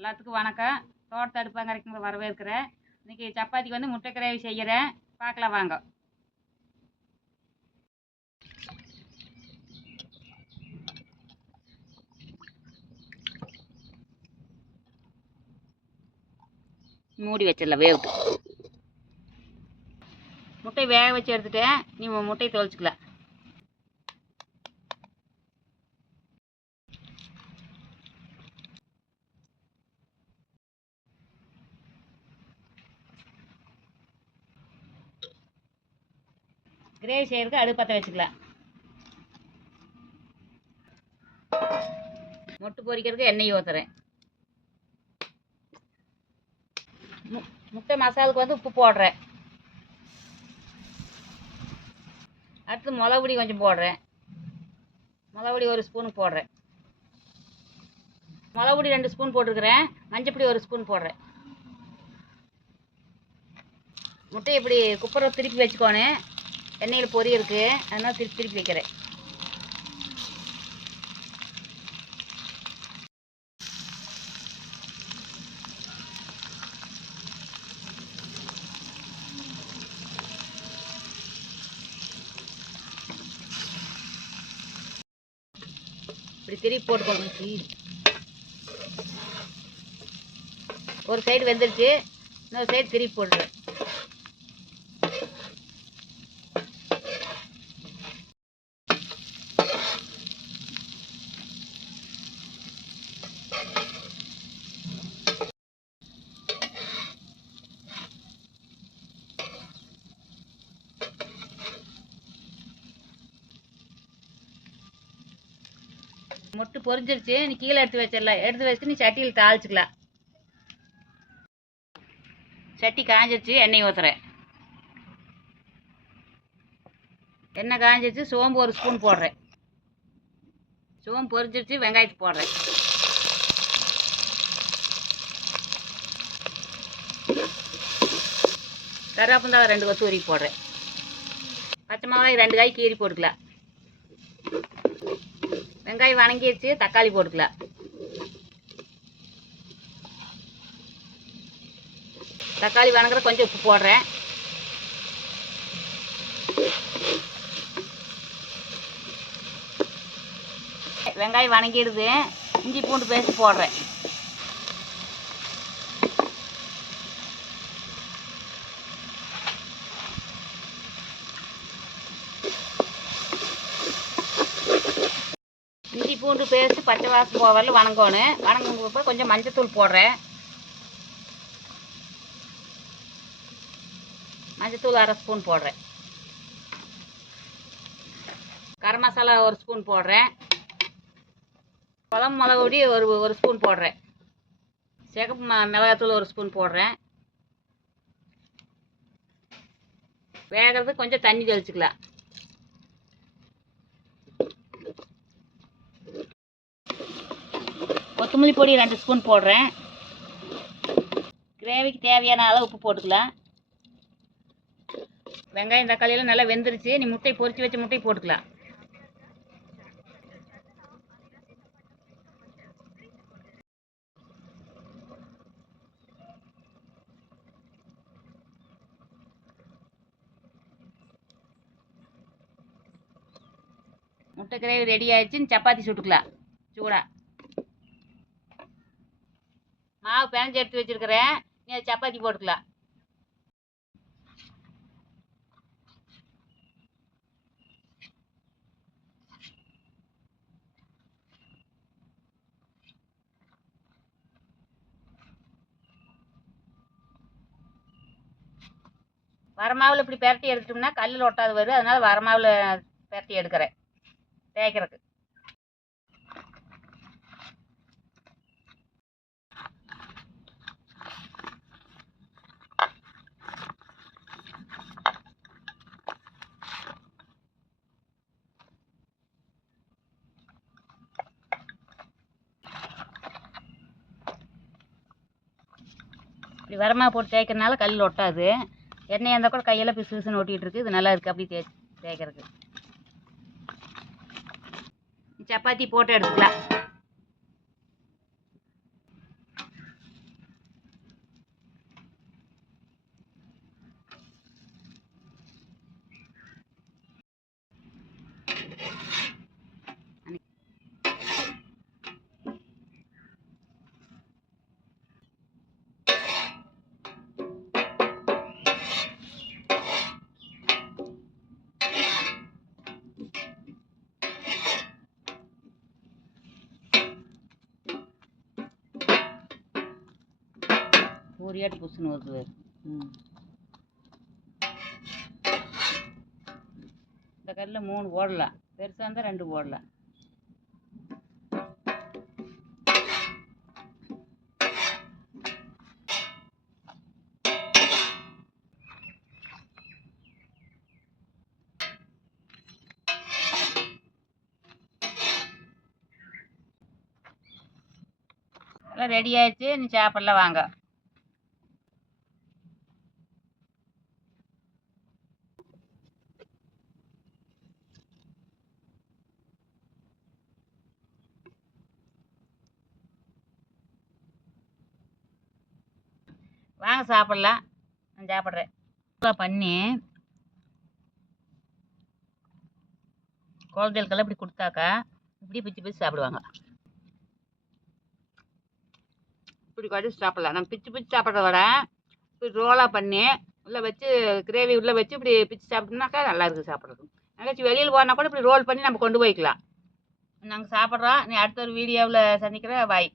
எல்லாத்துக்கும் வணக்கம். தோட்டத்து அடுப்பாங்கரைக்கு வரவேற்கிறேன். இன்றைக்கி சப்பாத்திக்கு வந்து முட்டை கிரேவி செய்கிறேன். பார்க்கலாம் வாங்க. மூடி வச்சிடலாம் வேவுக்கு. முட்டை வேக வச்சு எடுத்துட்டேன். நீ முட்டையை தொலைச்சிக்கலாம். கிரேவி செய்யறதுக்கு அடுப்பு பற்ற வச்சுக்கலாம். முட்டை பொரிக்கிறதுக்கு எண்ணெய் ஊற்றுறேன். முட்டை மசாலுக்கு வந்து உப்பு போடுறேன். அடுத்து மிளகுடி கொஞ்சம் போடுறேன். மிளகுடி 1 ஸ்பூன் போடுறேன். மிளகுடி 2 ஸ்பூன் போட்டுருக்குறேன். மஞ்சப்பொடி 1 ஸ்பூன் போடுறேன். முட்டை இப்படி குப்பரை திருப்பி வச்சுக்கோணும். எண்ணெயில் பொரி இருக்குது, அதனால் திருப்பி வைக்கிறேன். இப்படி திருப்பி போட்டுக்கோங்க. ஒரு சைடு வெந்துருச்சு, இன்னொரு சைடு திருப்பி போட்டுருவேன். முட்டை பொரிஞ்சிருச்சு. நீ கீழே எடுத்து வச்சிடலாம். எடுத்து வச்சுட்டு நீ சட்டியில் தாளிச்சிக்கலாம். சட்டி காஞ்சிருச்சு, எண்ணெய் ஊற்றுறேன். எண்ணெய் காஞ்சிருச்சு, சோம்பு 1 ஸ்பூன் போடுறேன். சோம்பு பொரிஞ்சிருச்சு, வெங்காயத்தை போடுறேன். கருவேப்பிலை 2 கொத்து உருவி போடுறேன். பச்சை மிளகாய் 2 காய் கீரி போட்டுக்கலாம். வெங்காயம் வணங்கிடுச்சு, தக்காளி போட்டுக்கலாம். தக்காளி வணங்குற கொஞ்சம் உப்பு போடுறேன். வெங்காயம் வணங்கிடுது, இஞ்சி பூண்டு பேஸ்ட் போடுறேன். இஞ்சி பூண்டு பேஸ்ட்டு பச்சை வாசம் போவரில் வணங்கணும். வணங்கும்போது கொஞ்சம் மஞ்சத்தூள் போடுறேன். மஞ்சத்தூள் 1/2 ஸ்பூன் போடுறேன். கரம் மசாலா 1 ஸ்பூன் போடுறேன். குழம்பு மிளகுடி ஒரு ஸ்பூன் போடுறேன். சிகப்பு மிளகாத்தூள் 1 ஸ்பூன் போடுறேன். வேகிறதுக்கு கொஞ்சம் தண்ணி தெளிச்சுக்கலாம். கொத்தமல்லி பொடி 2 ஸ்பூன் போடுறேன். கிரேவிக்கு தேவையான அளவு உப்பு போட்டுக்கலாம். வெங்காயம் தக்காளியெல்லாம் நல்லா வெந்துருச்சு. நீ முட்டை பொரிச்சு வச்ச முட்டை போட்டுக்கலாம். முட்டை கிரேவி ரெடி ஆயிடுச்சு. சப்பாத்தி சுட்டுக்கலாம் சூடா. மாவு பிணைஞ்சு எடுத்து வச்சிருக்கிறேன். நீ சப்பாத்தி போட்டுக்கலாம். வரமாவில் இப்படி பெரட்டி எடுத்துட்டோம்னா கல்லில் ஒட்டாது வரும். அதனால வரமாவில் பெரட்டி எடுக்கிறேன் தேய்க்கிறதுக்கு. இப்படி வரமாவு போட்டு தேய்க்கிறதுனால கல்லில் ஒட்டாது. எண்ணெய் இருந்தால் கூட கையெல்லாம் பிசு பிசுன்னு ஒட்டிகிட்டு இருக்குது. இது நல்லா இருக்குது அப்படி தேய்க்கிறதுக்கு. சப்பாத்தி போட்டு எடுத்துக்கலாம். பூரியாட்டு புஷ்ஷுன்னு வருது. இந்த கல்லில் 3 போடலாம், பெருசாக இருந்தால் 2 போடலாம். எல்லாம் ரெடி ஆயிடுச்சு, நீ சாப்பிடலாம் வாங்க. வாங்க சாப்பிடலாம், நான் சாப்பிட்றேன். பண்ணி குழந்தைகளுக்கெல்லாம் இப்படி கொடுத்தாக்கா இப்படி பிச்சு பிச்சு சாப்பிடுவாங்க. இப்படி கடிச்சு சாப்பிடலாம். நம்ம பிச்சு பிச்சு சாப்பிட்றத விட இப்படி ரோலாக பண்ணி உள்ளே வச்சு கிரேவி உள்ளே வச்சு இப்படி பிச்சு சாப்பிட்டோம்னாக்கா நல்லா இருக்குது சாப்பிட்றது. எங்கேயாச்சும் வெளியில் போனால் கூட இப்படி ரோல் பண்ணி நம்ம கொண்டு போய்க்கலாம். நாங்கள் சாப்பிட்றோம். நீ அடுத்த ஒரு வீடியோவில் சந்திக்கிறேன். பாய்.